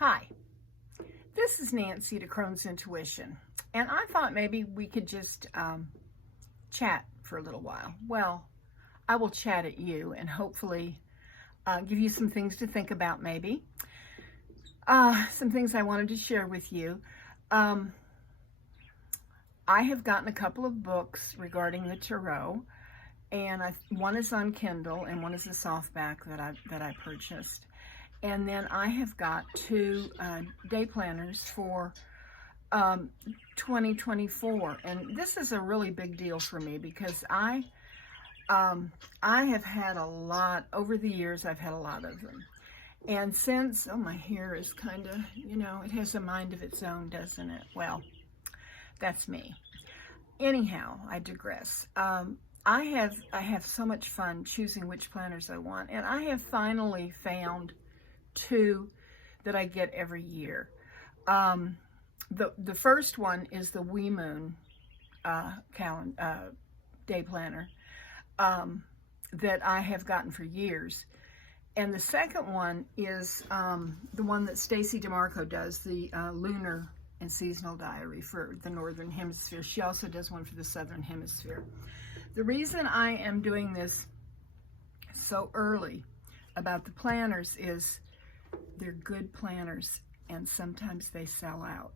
Hi, this is Nancy to Crohn's Intuition, and I thought maybe we could just chat for a little while. Well, I will chat at you and hopefully give you some things to think about maybe. Some things I wanted to share with you. I have gotten a couple of books regarding the tarot, and one is on Kindle and one is a softback that I purchased. And then I have got two day planners for 2024, and this is a really big deal for me because I have had a lot over the years. I've had a lot of them, and since my hair is kind of, it has a mind of its own, doesn't it? Well, that's me. Anyhow, I digress. I have so much fun choosing which planners I want, and I have finally found two that I get every year. The first one is the Wee Moon day planner that I have gotten for years, and the second one is the one that Stacy DeMarco does, the lunar and seasonal diary for the northern hemisphere. She also does one for the southern hemisphere. The reason I am doing this so early about the planners is they're good planners, and sometimes they sell out.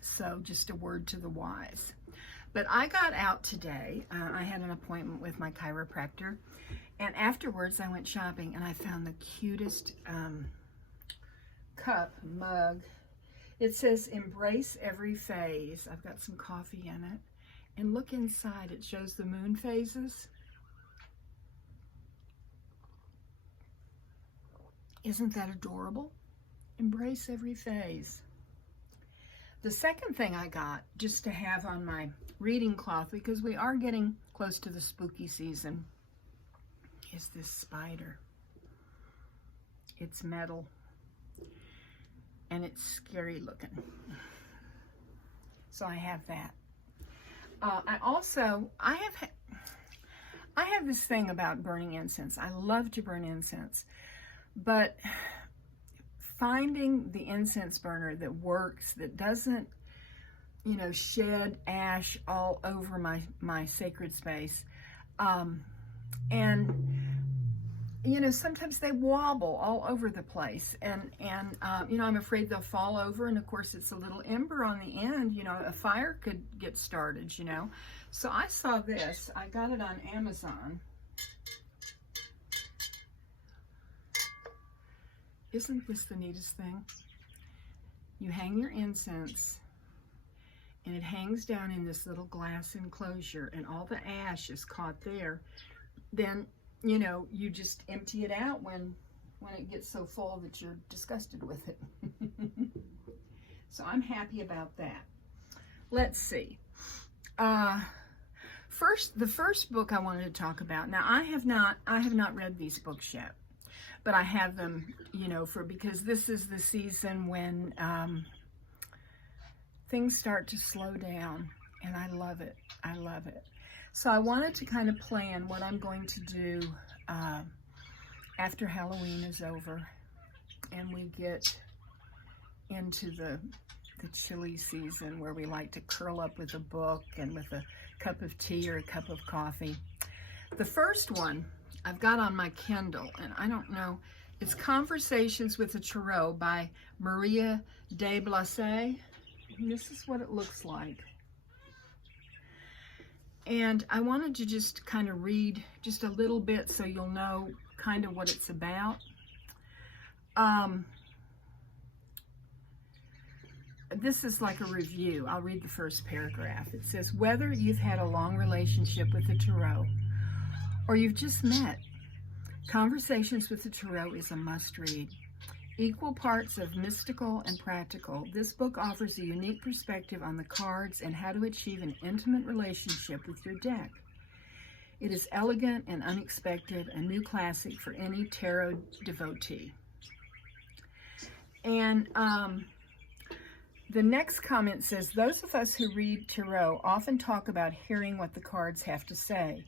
So just a word to the wise. But I got out today. I had an appointment with my chiropractor, and afterwards I went shopping, and I found the cutest mug. It says, "Embrace every phase." I've got some coffee in it. And look inside. It shows the moon phases. Isn't that adorable? Embrace every phase. The second thing I got, just to have on my reading cloth, because we are getting close to the spooky season, is this spider. It's metal, and it's scary looking. So I have that. I have this thing about burning incense. I love to burn incense, but finding the incense burner that works, that doesn't, shed ash all over my sacred space, and sometimes they wobble all over the place, and I'm afraid they'll fall over, and of course it's a little ember on the end, a fire could get started, So I saw this. I got it on Amazon. Isn't this the neatest thing? You hang your incense, and it hangs down in this little glass enclosure, and all the ash is caught there. Then you just empty it out when it gets so full that you're disgusted with it. So I'm happy about that. Let's see. The first book I wanted to talk about. Now I have not read these books yet, but I have them, because this is the season when things start to slow down, and I love it. I love it. So I wanted to kind of plan what I'm going to do after Halloween is over and we get into the chilly season where we like to curl up with a book and with a cup of tea or a cup of coffee. The first one I've got on my Kindle, and I don't know, it's Conversations with the Tarot by Maria de Blase. This is what it looks like. And I wanted to just kind of read just a little bit so you'll know kind of what it's about. This is like a review. I'll read the first paragraph. It says, whether you've had a long relationship with the tarot or you've just met, Conversations with the Tarot is a must-read. Equal parts of mystical and practical, this book offers a unique perspective on the cards and how to achieve an intimate relationship with your deck. It is elegant and unexpected, a new classic for any tarot devotee. And the next comment says, those of us who read tarot often talk about hearing what the cards have to say.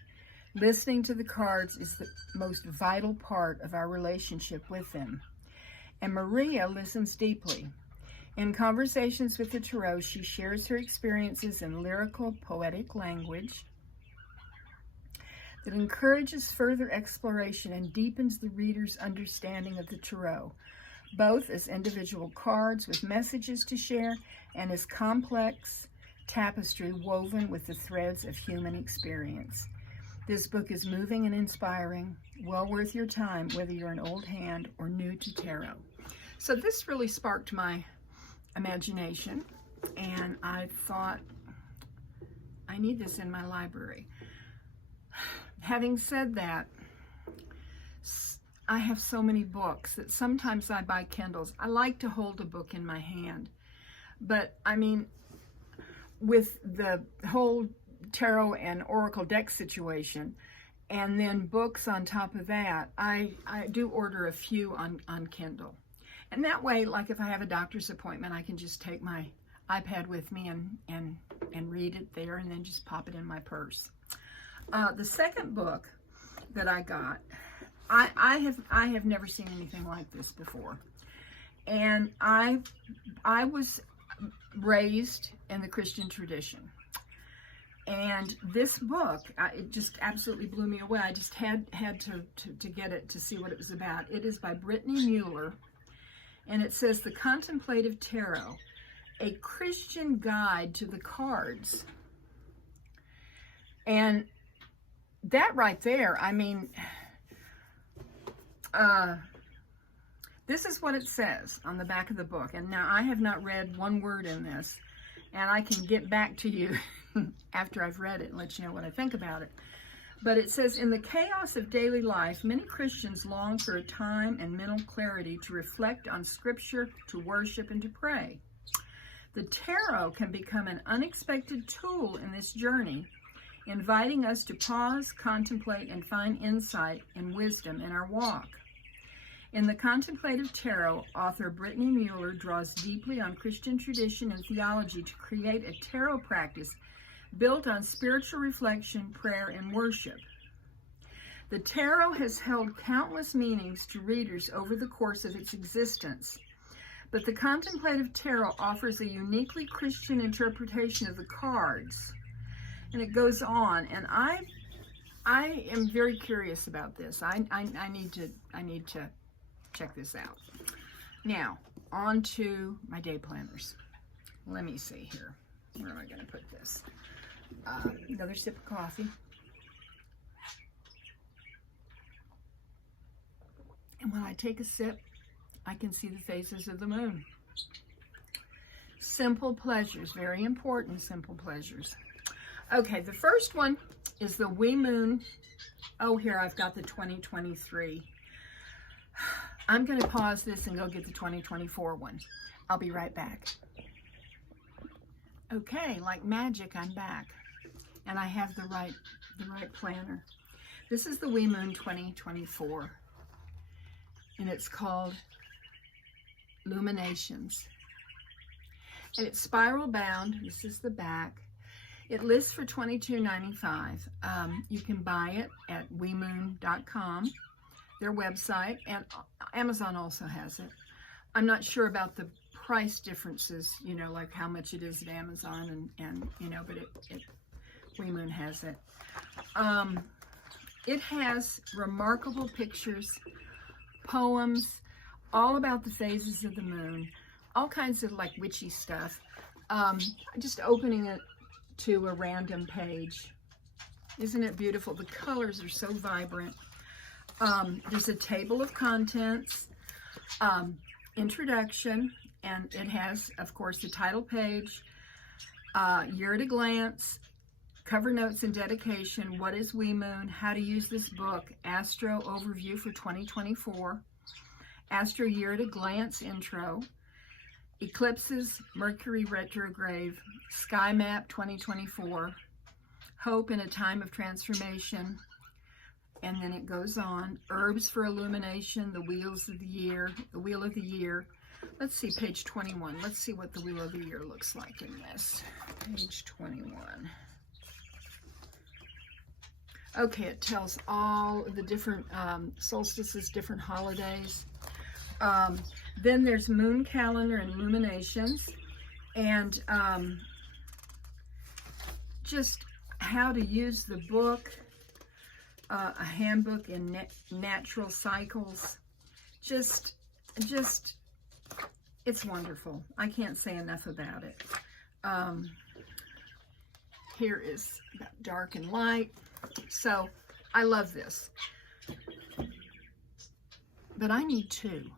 Listening to the cards is the most vital part of our relationship with them. and Maria listens deeply. In conversations with the tarot, she shares her experiences in lyrical, poetic language that encourages further exploration and deepens the reader's understanding of the tarot, both as individual cards with messages to share and as complex tapestry woven with the threads of human experience. This book is moving and inspiring, well worth your time, whether you're an old hand or new to tarot. So this really sparked my imagination, and I thought, I need this in my library. Having said that, I have so many books that sometimes I buy Kindles. I like to hold a book in my hand, but I mean, with the whole tarot and oracle deck situation, and then books on top of that, I do order a few on Kindle. And that way, like if I have a doctor's appointment, I can just take my iPad with me and read it there, and then just pop it in my purse. The second book that I got, I have never seen anything like this before. And I was raised in the Christian tradition. And this book, it just absolutely blew me away. I just had to get it to see what it was about. It is by Brittany Mueller, and it says The Contemplative Tarot, a Christian Guide to the Cards. And that right there, I mean, this is what it says on the back of the book. And now I have not read one word in this, and I can get back to you after I've read it and let you know what I think about it. But it says, in the chaos of daily life, many Christians long for a time and mental clarity to reflect on Scripture, to worship, and to pray. The tarot can become an unexpected tool in this journey, inviting us to pause, contemplate, and find insight and wisdom in our walk. In The Contemplative Tarot, author Brittany Mueller draws deeply on Christian tradition and theology to create a tarot practice built on spiritual reflection, prayer, and worship. The tarot has held countless meanings to readers over the course of its existence, but the Contemplative Tarot offers a uniquely Christian interpretation of the cards. And it goes on, and I am very curious about this. I need to check this out. Now, on to my day planners. Let me see here. Where am I going to put this? Another sip of coffee. And when I take a sip, I can see the phases of the moon. Simple pleasures, very important simple pleasures. Okay, the first one is the wee moon. Oh, here I've got the 2023. I'm going to pause this and go get the 2024 one. I'll be right back. Okay, like magic, I'm back. And I have the right planner. This is the wee moon 2024. And it's called Luminations. And it's spiral bound. This is the back. It lists for $22.95. You can buy it at wemoon.com, their website, and Amazon also has it. I'm not sure about the price differences, you know, like how much it is at Amazon and you know, but WeMoon has it. It has remarkable pictures, poems, all about the phases of the moon, all kinds of like witchy stuff. Just opening it to a random page. Isn't it beautiful? The colors are so vibrant. There's a table of contents, introduction, and it has, of course, the title page, year at a glance, cover notes and dedication, what is WeMoon, how to use this book, Astro Overview for 2024, Astro Year at a Glance intro, eclipses, Mercury retrograde, Sky Map 2024, Hope in a Time of Transformation, and then it goes on, Herbs for Illumination, the Wheels of the Year, the Wheel of the Year. Let's see, page 21. Let's see what the Wheel of the Year looks like in this. Page 21. Okay, it tells all the different solstices, different holidays. Then there's Moon Calendar and Illuminations, and just how to use the book, a handbook in natural cycles. Just, it's wonderful. I can't say enough about it. Here is dark and light. So I love this. But I need two.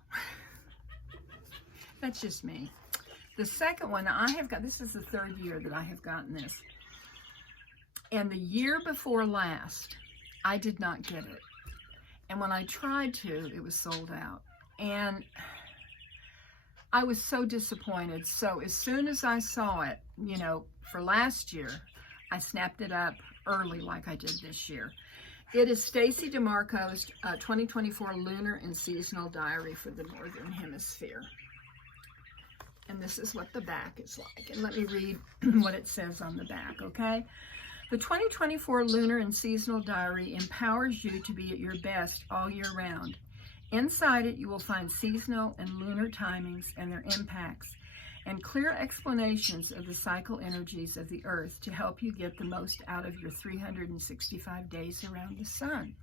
That's just me. The second one, I have got, this is the third year that I have gotten this. And the year before last, I did not get it. And when I tried to, it was sold out. And I was so disappointed. So as soon as I saw it, you know, for last year, I snapped it up early like I did this year. It is Stacey DeMarco's 2024 Lunar and Seasonal Diary for the Northern Hemisphere. And this is what the back is like. And let me read what it says on the back, okay? The 2024 Lunar and Seasonal Diary empowers you to be at your best all year round. Inside it, you will find seasonal and lunar timings and their impacts, and clear explanations of the cycle energies of the earth to help you get the most out of your 365 days around the sun.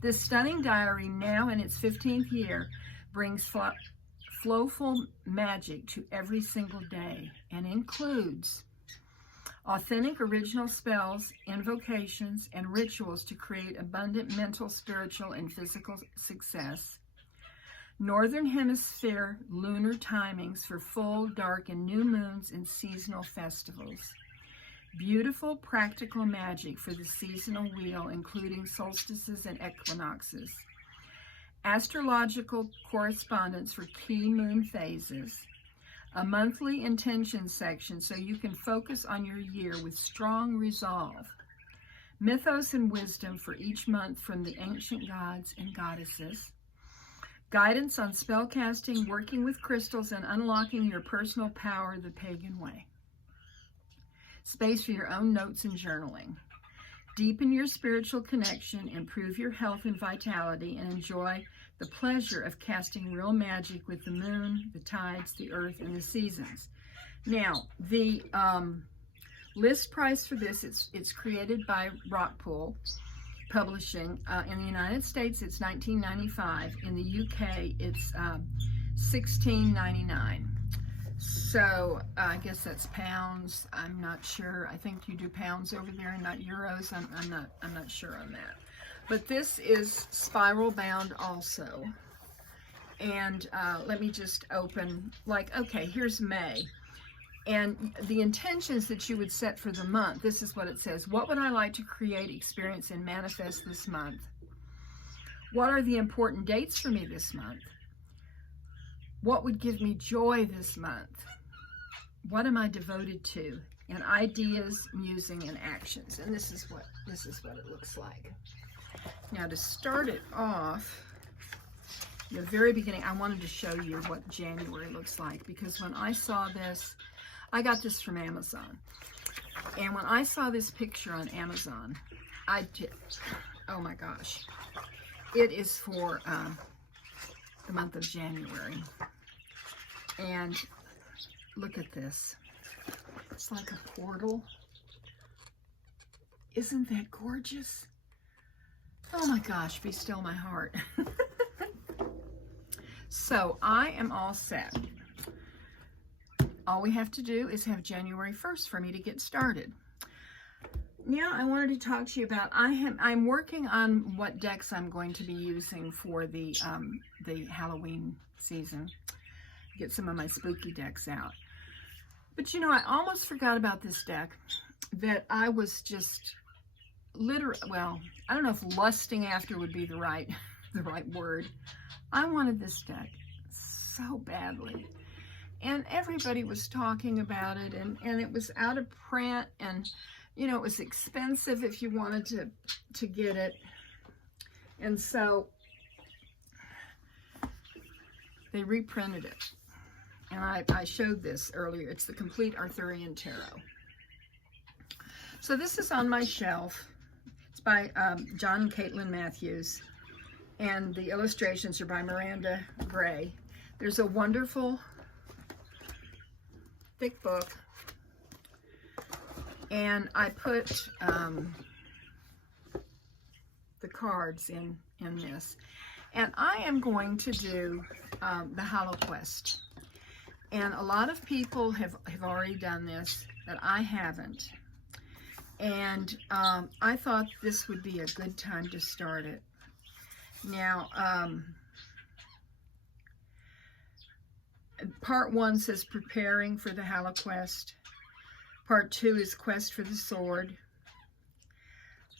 This stunning diary, now in its 15th year, brings flowful magic to every single day and includes authentic original spells, invocations, and rituals to create abundant mental, spiritual, and physical success. Northern Hemisphere lunar timings for full, dark, and new moons and seasonal festivals. Beautiful practical magic for the seasonal wheel, including solstices and equinoxes. Astrological correspondence for key moon phases. A monthly intention section so you can focus on your year with strong resolve. Mythos and wisdom for each month from the ancient gods and goddesses. Guidance on spellcasting, working with crystals, and unlocking your personal power the pagan way. Space for your own notes and journaling. Deepen your spiritual connection, improve your health and vitality, and enjoy the pleasure of casting real magic with the moon, the tides, the earth, and the seasons. Now, the list price for this, it's created by Rockpool Publishing. In the United States, it's $19.95. In the UK, it's $16.99. So I guess that's pounds. I'm not sure. I think you do pounds over there and not euros. I'm not sure on that. But this is spiral bound also. And let me just open, like, okay, here's May. And the intentions that you would set for the month, this is what it says. What would I like to create, experience, and manifest this month? What are the important dates for me this month? What would give me joy this month? What am I devoted to? And ideas, musing, and actions. And this is what it looks like. Now, to start it off, in the very beginning, I wanted to show you what January looks like, because when I saw this, I got this from Amazon. And when I saw this picture on Amazon, I did, oh my gosh. It is for the month of January. And look at this. It's like a portal. Isn't that gorgeous? Oh my gosh, be still my heart. So I am all set. All we have to do is have January 1st for me to get started. Now I wanted to talk to you about, I'm working on what decks I'm going to be using for the Halloween season. Get some of my spooky decks out. But you know, I almost forgot about this deck that I was just well, I don't know if lusting after would be the right word. I wanted this deck so badly. And everybody was talking about it, and it was out of print, and you know, it was expensive if you wanted to get it. And so they reprinted it. And I showed this earlier. It's the Complete Arthurian Tarot. So this is on my shelf. It's by John and Caitlin Matthews. and the illustrations are by Miranda Gray. There's a wonderful thick book, and I put the cards in this. And I am going to do the Hollow Quest. And a lot of people have already done this, but I haven't. And I thought this would be a good time to start it. Now, part 1 says preparing for the Hollow Quest. Part 2 is quest for the sword.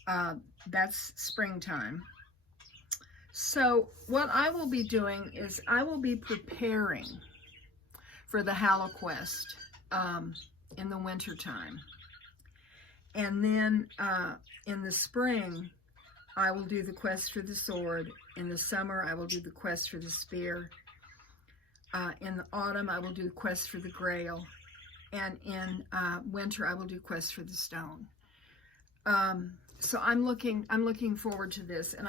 That's springtime. So what I will be doing is I will be preparing for the Hollow Quest in the winter time. And then in the spring, I will do the quest for the sword. In the summer, I will do the quest for the spear. In the autumn, I will do the quest for the grail. And in winter, I will do quest for the stone. So I'm looking forward to this, and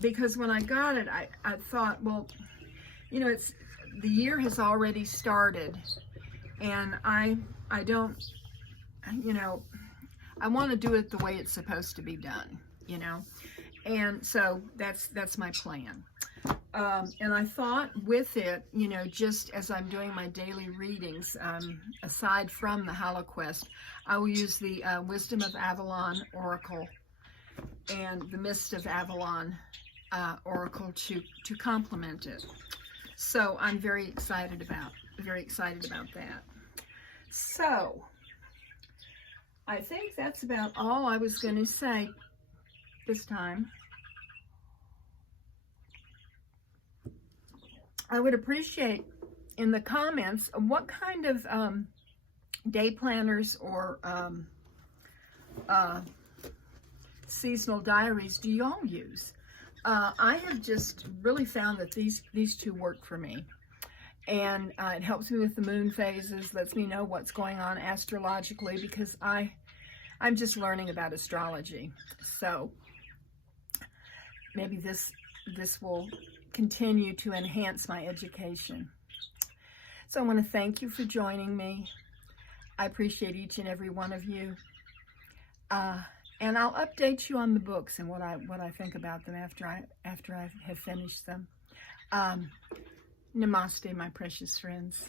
because when I got it, I thought, well, you know, the year has already started, and I don't, you know, I want to do it the way it's supposed to be done, you know, and so that's my plan. And I thought with it, you know, just as I'm doing my daily readings, aside from the Hollow Quest, I will use the Wisdom of Avalon Oracle and the Mist of Avalon Oracle to complement it. So I'm very excited about that. So I think that's about all I was going to say this time. I would appreciate in the comments what kind of day planners or seasonal diaries do y'all use? I have just really found that these two work for me, and it helps me with the moon phases, lets me know what's going on astrologically, because I'm just learning about astrology. So maybe this will continue to enhance my education. So I want to thank you for joining me. I appreciate each and every one of you. And I'll update you on the books and what I think about them after I have finished them. Namaste, my precious friends.